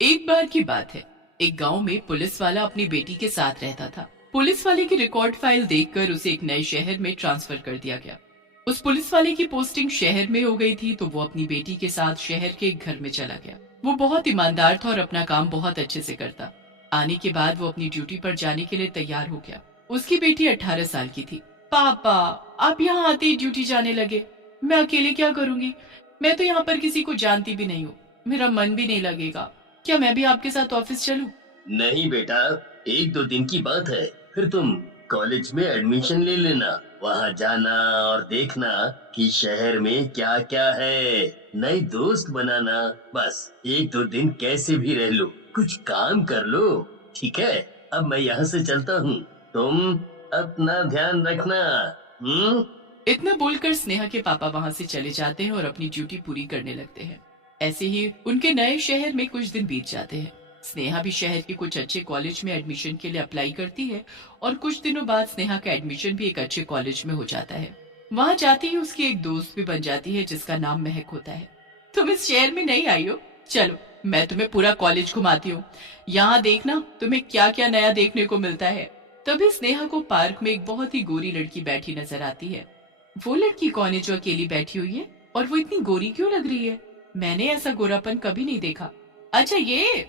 एक बार की बात है, एक गांव में पुलिस वाला अपनी बेटी के साथ रहता था। पुलिस वाले की रिकॉर्ड फाइल देखकर उसे एक नए शहर में ट्रांसफर कर दिया गया। उस पुलिस वाले की पोस्टिंग शहर में हो गई थी, तो वो अपनी बेटी के साथ शहर के एक घर में चला गया। वो बहुत ईमानदार था और अपना काम बहुत अच्छे से करता। आने के बाद वो अपनी ड्यूटी पर जाने के लिए तैयार हो गया। उसकी बेटी 18 साल की थी। पापा, आप यहाँ आते ही ड्यूटी जाने लगे। मैं अकेले क्या करूंगी? मैं तो यहाँ पर किसी को जानती भी नहीं हूँ। मेरा मन भी नहीं लगेगा। क्या मैं भी आपके साथ ऑफिस चलूं? नहीं बेटा, एक दो दिन की बात है। फिर तुम कॉलेज में एडमिशन ले लेना। वहाँ जाना और देखना कि शहर में क्या क्या है। नए दोस्त बनाना। बस एक दो दिन कैसे भी रह लो, कुछ काम कर लो। ठीक है, अब मैं यहाँ से चलता हूँ। तुम अपना ध्यान रखना। हम्म। इतना बोलकर स्नेहा के पापा वहां से चले जाते हैं और अपनी ड्यूटी पूरी करने लगते हैं। ऐसे ही उनके नए शहर में कुछ दिन बीत जाते हैं। स्नेहा भी शहर के कुछ अच्छे कॉलेज में एडमिशन के लिए अप्लाई करती है और कुछ दिनों बाद स्नेहा का एडमिशन भी एक अच्छे कॉलेज में हो जाता है। वहां जाती ही उसकी एक दोस्त भी बन जाती है जिसका नाम महक होता है। तुम इस शहर में नहीं आई हो? चलो, मैं तुम्हें पूरा कॉलेज घुमाती हूँ। यहाँ देखना तुम्हें क्या क्या नया देखने को मिलता है। तभी स्नेहा को पार्क में एक बहुत ही गोरी लड़की बैठी नजर आती है। वो लड़की कौन है जो अकेली बैठी हुई है? और वो इतनी गोरी क्यों लग रही है? मैंने ऐसा गोरापन कभी नहीं देखा। अच्छा, ये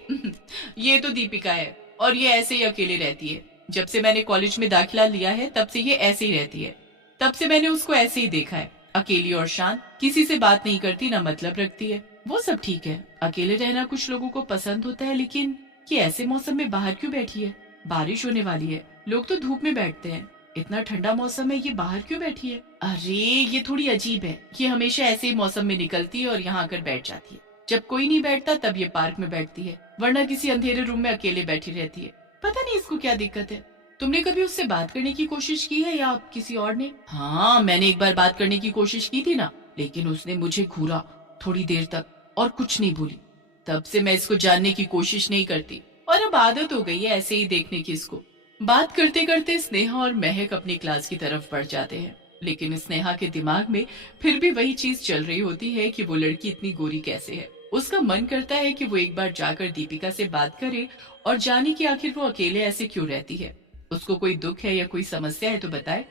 ये तो दीपिका है और ये ऐसे ही अकेले रहती है। जब से मैंने कॉलेज में दाखिला लिया है तब से ये ऐसे ही रहती है। तब से मैंने उसको ऐसे ही देखा है, अकेली और शांत, किसी से बात नहीं करती, ना मतलब रखती है। वो सब ठीक है, अकेले रहना कुछ लोगों को पसंद होता है, लेकिन ये ऐसे मौसम में बाहर क्यों बैठी है? बारिश होने वाली है, लोग तो धूप में बैठते हैं। इतना ठंडा मौसम है, ये बाहर क्यों बैठी है? अरे, ये थोड़ी अजीब है। ये हमेशा ऐसे ही मौसम में निकलती है और यहाँ आकर बैठ जाती है। जब कोई नहीं बैठता तब ये पार्क में बैठती है, वरना किसी अंधेरे रूम में अकेले बैठी रहती है। पता नहीं इसको क्या दिक्कत है। तुमने कभी उससे बात करने की कोशिश की है या किसी और ने? हाँ, मैंने एक बार बात करने की कोशिश की थी ना, लेकिन उसने मुझे घूरा थोड़ी देर तक और कुछ नहीं बोली। तब से मैं इसको जानने की कोशिश नहीं करती और अब आदत हो गई है ऐसे ही देखने की इसको। बात करते करते स्नेहा और महक अपनी क्लास की तरफ बढ़ जाते हैं, लेकिन स्नेहा के दिमाग में फिर भी वही चीज चल रही होती है कि वो लड़की इतनी गोरी कैसे है। उसका मन करता है कि वो एक बार जाकर दीपिका से बात करे और जाने कि आखिर वो अकेले ऐसे क्यों रहती है। उसको कोई दुख है या कोई समस्या है तो बताए।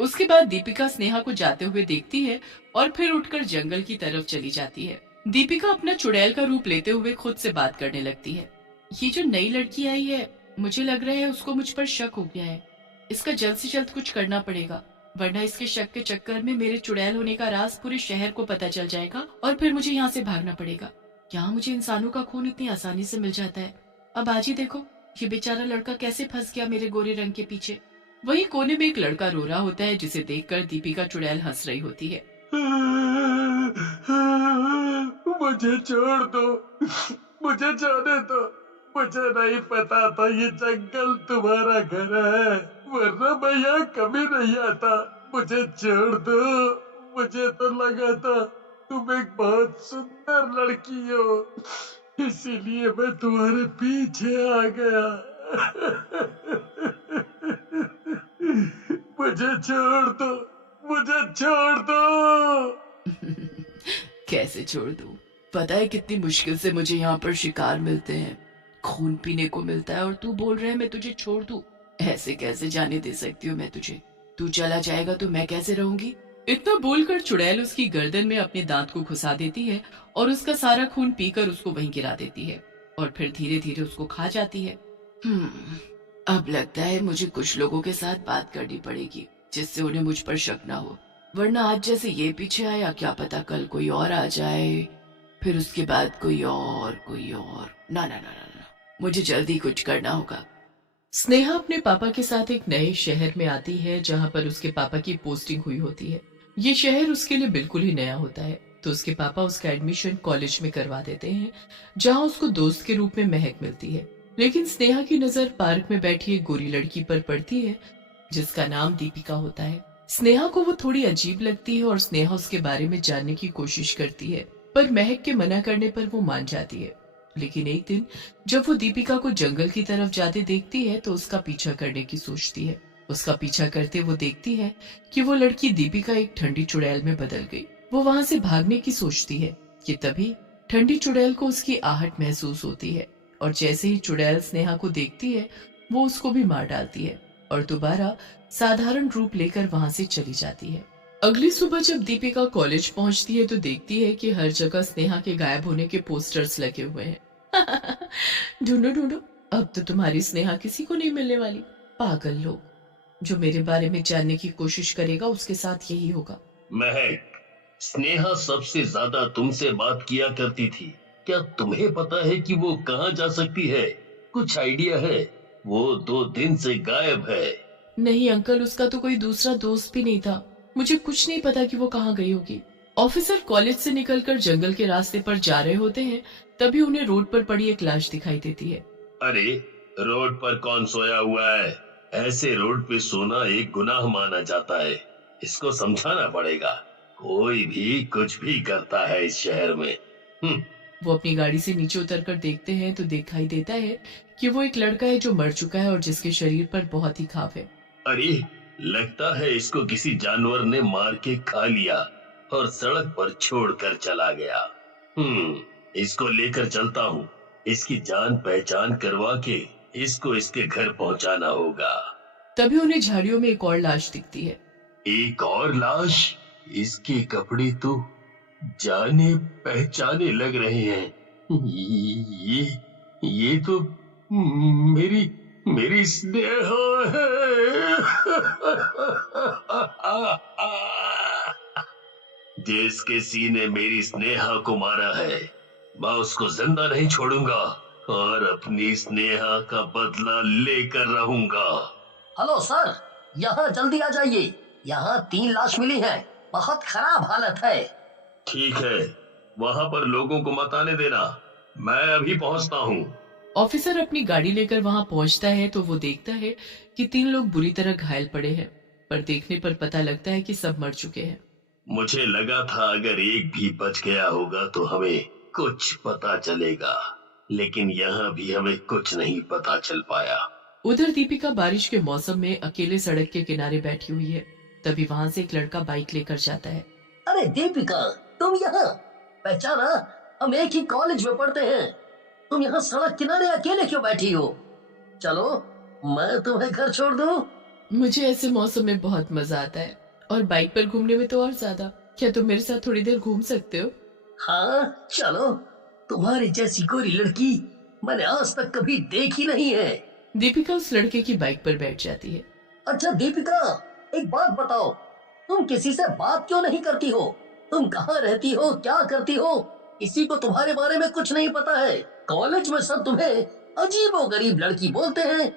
उसके बाद दीपिका स्नेहा को जाते हुए देखती है और फिर उठकर जंगल की तरफ चली जाती है। दीपिका अपना चुड़ैल का रूप लेते हुए खुद से बात करने लगती है। ये जो नई लड़की आई है, मुझे लग रहा है उसको मुझ पर शक हो गया है। इसका जल्द से जल्द कुछ करना पड़ेगा, वरना इसके शक के चक्कर में मेरे चुड़ैल होने का राज पूरे शहर को पता चल जाएगा और फिर मुझे यहाँ से भागना पड़ेगा। यहाँ मुझे इंसानों का खून इतनी आसानी से मिल जाता है। अब आज ही देखो, ये बेचारा लड़का कैसे फंस गया मेरे गोरे रंग के पीछे। वही कोने में एक लड़का रो रहा होता है, जिसे देखकर दीपिका चुड़ैल हंस रही होती है। मुझे छोड़ दो, मुझे जाने दो। मुझे नहीं पता था ये जंगल तुम्हारा घर है, वरना मैं यहाँ कभी नहीं आता। मुझे छोड़ दो। मुझे तो लगा था तुम एक बहुत सुंदर लड़की हो, इसीलिए मैं तुम्हारे पीछे आ गया। मुझे छोड़ दो, मुझे छोड़ दो। कैसे छोड़ दूं? पता है कितनी मुश्किल से मुझे यहाँ पर शिकार मिलते हैं, खून पीने को मिलता है, और तू बोल रहा है मैं तुझे छोड़ दूं? ऐसे कैसे जाने दे सकती हूँ मैं तुझे? तू चला जाएगा तो मैं कैसे रहूंगी? इतना बोलकर चुड़ैल उसकी गर्दन में अपने दांत को घुसा देती है और उसका सारा खून पीकर उसको वहीं गिरा देती है और फिर धीरे धीरे उसको खा जाती है। अब लगता है मुझे कुछ लोगों के साथ बात करनी पड़ेगी जिससे उन्हें मुझ पर शक ना हो, वरना आज जैसे ये पीछे आया, क्या पता कल कोई और आ जाए, फिर उसके बाद कोई और। ना ना ना ना ना, मुझे जल्दी कुछ करना होगा। स्नेहा अपने पापा के साथ एक नए शहर में आती है जहाँ पर उसके पापा की पोस्टिंग हुई होती है। ये शहर उसके लिए बिल्कुल ही नया होता है, तो उसके पापा उसका एडमिशन कॉलेज में करवा देते हैं, जहाँ उसको दोस्त के रूप में महक मिलती है। लेकिन स्नेहा की नजर पार्क में बैठी एक गोरी लड़की पर पड़ती है जिसका नाम दीपिका होता है। स्नेहा को वो थोड़ी अजीब लगती है और स्नेहा उसके बारे में जानने की कोशिश करती है, पर महक के मना करने पर वो मान जाती है। लेकिन एक दिन जब वो दीपिका को जंगल की तरफ जाते देखती है तो उसका पीछा करने की सोचती है। उसका पीछा करते वो देखती है कि वो लड़की दीपिका एक ठंडी चुड़ैल में बदल गई। वो वहां से भागने की सोचती है कि तभी ठंडी चुड़ैल को उसकी आहट महसूस होती है। और जैसे ही चुड़ैल स्नेहा को देखती है वो उसको भी मार डालती है और दोबारा साधारण रूप लेकर वहां से चली जाती है। अगली सुबह जब दीपिका कॉलेज पहुंचती है तो देखती है कि हर जगह स्नेहा के गायब होने के पोस्टर्स लगे हुए हैं। ढूंढो ढूंढो, अब तो तुम्हारी स्नेहा किसी को नहीं मिलने वाली। पागल लोग, जो मेरे बारे में जानने की कोशिश करेगा उसके साथ यही होगा। महक, स्नेहा सबसे ज्यादा तुमसे बात किया करती थी। क्या तुम्हें पता है कि वो कहाँ जा सकती है? कुछ आइडिया है? वो 2 दिन से गायब है। नहीं अंकल, उसका तो कोई दूसरा दोस्त भी नहीं था। मुझे कुछ नहीं पता कि वो कहाँ गई होगी। ऑफिसर कॉलेज से निकलकर जंगल के रास्ते पर जा रहे होते हैं, तभी उन्हें रोड पर पड़ी एक लाश दिखाई देती है। अरे, रोड पर कौन सोया हुआ है? ऐसे रोड पे सोना एक गुनाह माना जाता है। इसको समझाना पड़ेगा। कोई भी कुछ भी करता है इस शहर में। वो अपनी गाड़ी से नीचे उतरकर देखते हैं तो दिखाई देता है कि वो एक लड़का है जो मर चुका है और जिसके शरीर पर बहुत ही घाव है। अरे, लगता है इसको किसी जानवर ने मार के खा लिया और सड़क पर छोड़कर चला गया। इसको लेकर चलता हूँ। इसकी जान पहचान करवा के इसको इसके घर पहुँचाना होगा। तभी उन्हें झाड़ियों में एक और लाश दिखती है। एक और लाश? इसके कपड़े तो जाने पहचाने लग रहे हैं। ये तो मेरी मेरी स्नेहा है। जिसके सीने मेरी स्नेहा को मारा है, मैं उसको जिंदा नहीं छोड़ूंगा और अपनी स्नेहा का बदला लेकर रहूंगा। हेलो सर, यहाँ जल्दी आ जाइए। यहाँ 3 लाश मिली है। बहुत खराब हालत है। ठीक है, वहाँ पर लोगों को मत आने देना। मैं अभी पहुँचता हूँ। ऑफिसर अपनी गाड़ी लेकर वहां पहुंचता है तो वो देखता है कि 3 लोग बुरी तरह घायल पड़े हैं, पर देखने पर पता लगता है कि सब मर चुके हैं। मुझे लगा था अगर एक भी बच गया होगा तो हमें कुछ पता चलेगा, लेकिन यहाँ भी हमें कुछ नहीं पता चल पाया। उधर दीपिका बारिश के मौसम में अकेले सड़क के किनारे बैठी हुई है। तभी वहां से एक लड़का बाइक लेकर जाता है। अरे दीपिका, तुम यहाँ? पहचाना? हम एक ही कॉलेज में पढ़ते हैं। तुम यहाँ सड़क किनारे अकेले क्यों बैठी हो? चलो, मैं तुम्हें घर छोड़ दूं। मुझे ऐसे मौसम में बहुत मजा आता है और बाइक पर घूमने में तो और ज्यादा। क्या तुम मेरे साथ थोड़ी देर घूम सकते हो? हाँ चलो। तुम्हारी जैसी गोरी लड़की मैंने आज तक कभी देखी नहीं है। दीपिका उस लड़के की बाइक पर बैठ जाती है। अच्छा दीपिका, एक बात बताओ, तुम किसी से बात क्यों नहीं करती हो? तुम कहाँ रहती हो, क्या करती हो? किसी को तुम्हारे बारे में कुछ नहीं पता है। कॉलेज में सब तुम्हें अजीबोगरीब लड़की बोलते हैं।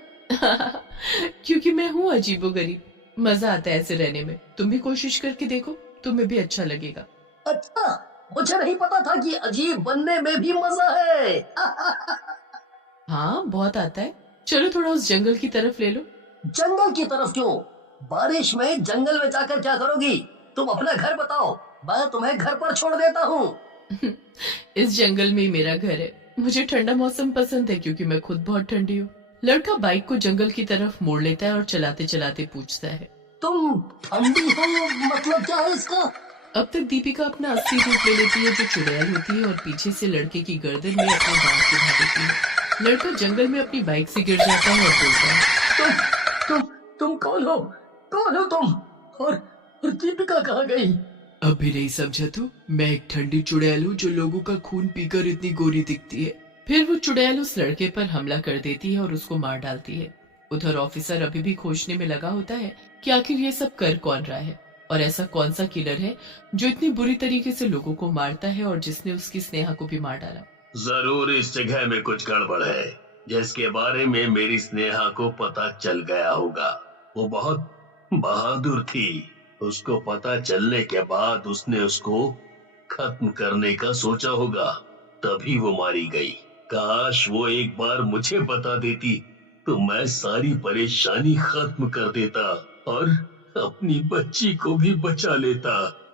क्योंकि मैं हूँ अजीबोगरीब। मजा आता है ऐसे रहने में। तुम भी कोशिश करके देखो, तुम्हें भी अच्छा लगेगा। अच्छा, मुझे नहीं पता था कि अजीब बनने में भी मजा है। हाँ, बहुत आता है। चलो थोड़ा उस जंगल की तरफ ले लो। जंगल की तरफ क्यों? बारिश में जंगल में जाकर क्या करोगी? तुम अपना घर बताओ, मैं तुम्हें घर पर छोड़ देता हूँ। इस जंगल में ही मेरा घर है। मुझे ठंडा मौसम पसंद है क्योंकि मैं खुद बहुत ठंडी हूँ। लड़का बाइक को जंगल की तरफ मोड़ लेता है और चलाते चलाते पूछता है, तुम ठंडी हो? मतलब क्या है इसका? अब तक दीपिका अपना असली रूप ले लेती है जो चुड़ैल होती है और पीछे से लड़के की गर्दन में अपने दांत दिखा देती है। लड़का जंगल में अपनी बाइक से गिर जाता है और बोलता है, तुम कौन हो? कौन हो तुम? और दीपिका कहाँ गई? अभी नहीं समझा तू? मैं एक ठंडी चुड़ैल हूँ जो लोगों का खून पीकर इतनी गोरी दिखती है। फिर वो चुड़ैल उस लड़के पर हमला कर देती है और उसको मार डालती है। उधर ऑफिसर अभी भी खोजने में लगा होता है कि आखिर ये सब कर कौन रहा है और ऐसा कौन सा किलर है जो इतनी बुरी तरीके से लोगों को मारता है और जिसने उसकी स्नेहा को भी मार डाला। जरूर इस जगह में कुछ गड़बड़ है जिसके बारे में मेरी स्नेहा को पता चल गया होगा। वो बहुत बहादुर थी। उसको पता चलने के बाद उसने उसको खत्म करने का सोचा होगा, तभी वो मारी गई। काश वो एक बार मुझे बता देती तो मैं सारी परेशानी खत्म कर देता और अपनी बच्ची को भी बचा लेता।